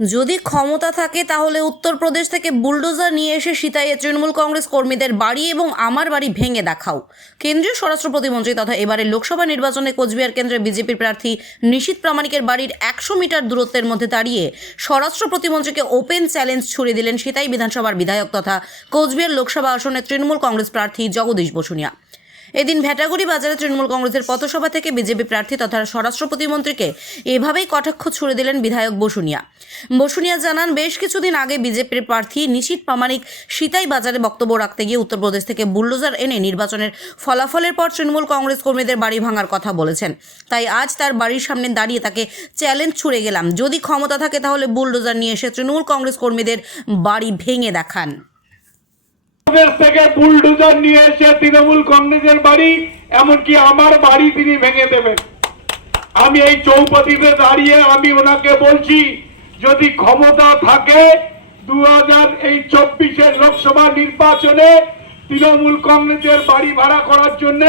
যদি ক্ষমতা থাকে তাহলে উত্তরপ্রদেশ থেকে বুলডোজার নিয়ে এসে সিতাইয়ে তৃণমূল কংগ্রেস কর্মীদের বাড়ি এবং আমার বাড়ি ভেঙে দেখাও। কেন্দ্রীয় স্বরাষ্ট্র প্রতিমন্ত্রী তথা এবারের লোকসভা নির্বাচনে কোচবিহার কেন্দ্রে বিজেপির প্রার্থী নিশীথ প্রামাণিকের বাড়ির 100 মিটার দূরত্বের মধ্যে দাঁড়িয়ে স্বরাষ্ট্র প্রতিমন্ত্রীকে ওপেন চ্যালেঞ্জ ছুড়ে দিলেন সিতাই বিধানসভার বিধায়ক তথা কোচবিহার লোকসভা আসনের তৃণমূল কংগ্রেস প্রার্থী জগদীশ বসুনিয়া। এদিন ভেটাগুড়ি বাজারে তৃণমূল কংগ্রেসের পথসভা থেকে বিজেপি প্রার্থী তথা স্বরাষ্ট্র প্রতিমন্ত্রীকে এভাবেই কটাক্ষ ছুড়ে দিলেন বিধায়ক বসুনিয়া। বসুনিয়া জানান, বেশ কিছুদিন আগে বিজেপির প্রার্থী নিশীথ প্রামাণিক সিতাই বাজারে বক্তব্য রাখতে গিয়ে উত্তরপ্রদেশ থেকে বুলডোজার এনে নির্বাচনের ফলাফলের পর তৃণমূল কংগ্রেস কর্মীদের বাড়ি ভাঙার কথা বলেছেন। তাই আজ তার বাড়ির সামনে দাঁড়িয়ে তাকে চ্যালেঞ্জ ছুড়ে গেলাম, যদি ক্ষমতা থাকে তাহলে বুলডোজার নিয়ে এসে তৃণমূল কংগ্রেস কর্মীদের বাড়ি ভেঙে দেখান। থেকে বুলডোজার নিয়ে এসে তৃণমূল কংগ্রেসের বাড়ি, এমনকি আমার বাড়ি তিনি ভেঙে দেবেন। আমি এই চৌপাতিতে দাঁড়িয়ে আমি ওনাকে বলছি, যদি ক্ষমতা থাকে 2024 লোকসভা নির্বাচনে তৃণমূল কংগ্রেসের বাড়ি ভাড়া করার জন্য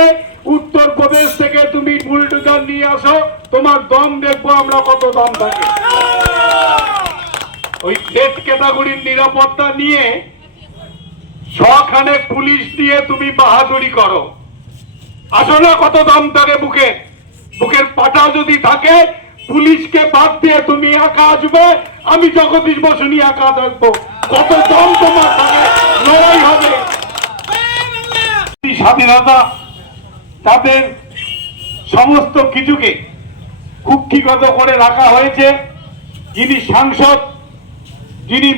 উত্তরপ্রদেশ থেকে তুমি বুলডোজার নিয়ে আসো, তোমার দম দেখবো আমরা কত দম থাকে। ওই ডেথ ক্যাটাগরির নিরাপত্তা নিয়ে সখানে পুলিশ দিয়ে তুমি বাহাদুরি করো, আসো না কত দম থাকে বুকের পাটা যদি থাকে, পুলিশকে বাদ দিয়ে তুমি একা আসবে, আমি জগদীশ বসুনিয়া একা দেখবো, কত দম তোমার থাকে, লড়াই হবে। স্বাধীনতা তাদের সমস্ত কিছুকে কুক্ষিগত করে রাখা হয়েছে। যিনি সাংসদ, যিনি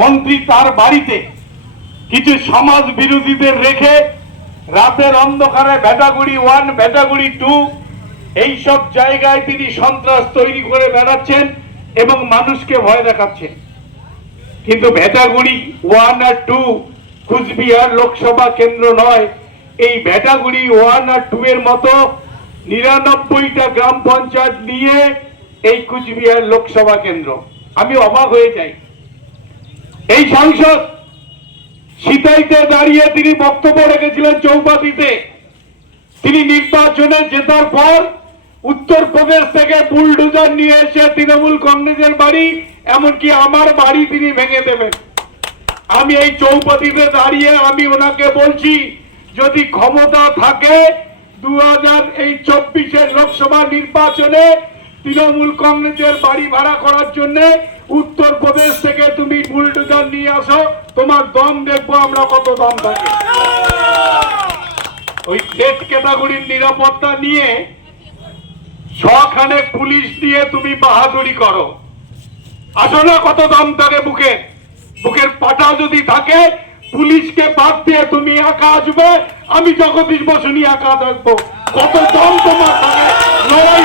মন্ত্রী, তার বাড়িতে কিছু সমাজ বিরোধীদের রেখে রাতের অন্ধকারে ভেটাগুড়ি 1, ভেটাগুড়ি 2 এইসব জায়গায় তিনি সন্ত্রাস তৈরি করে বেড়াচ্ছেন এবং মানুষকে ভয় দেখাচ্ছেন। কিন্তু ভেটাগুড়ি 1 আর 2 কুচবিহার লোকসভা কেন্দ্র নয়। এই ভেটাগুড়ি 1 আর 2 এর মতো 99টা গ্রাম পঞ্চায়েত নিয়ে এই কুচবিহার লোকসভা কেন্দ্র। আমি অবাক হয়ে যাই, এই সাংসদ সিতাইতে দাঁড়িয়ে তিনি বক্তব্য রেখেছিলেন চৌপাতিতে। তিনি নির্বাচনে জেতার পর উত্তরপ্রদেশ থেকে বুলডোজার নিয়ে এসে তৃণমূল কংগ্রেসের বাড়ি, এমনকি আমার বাড়ি তিনি ভেঙে দেবেন। আমি এই চৌপাতিতে দাঁড়িয়ে আমি ওনাকে বলছি, যদি ক্ষমতা থাকে 2024 লোকসভা নির্বাচনে তৃণমূল কংগ্রেসের বাড়ি ভাড়া করার জন্য উত্তরপ্রদেশ থেকে তুমি বুলডোজার নিয়ে আসো, তোমার দম দেখবো আমরা কত দম থাকে। ওই ডেথ ক্যাটাগরির নিরাপত্তা নিয়ে সখানে পুলিশ দিয়ে তুমি বাহাদুরি করো, আসো না কত দম থাকে বুকের পাটা যদি থাকে, পুলিশকে বাদ দিয়ে তুমি একা আসবে, আমি জগদীশ বসুনিয়া একা দেখবো, কত দম তোমার থাকে, লড়াই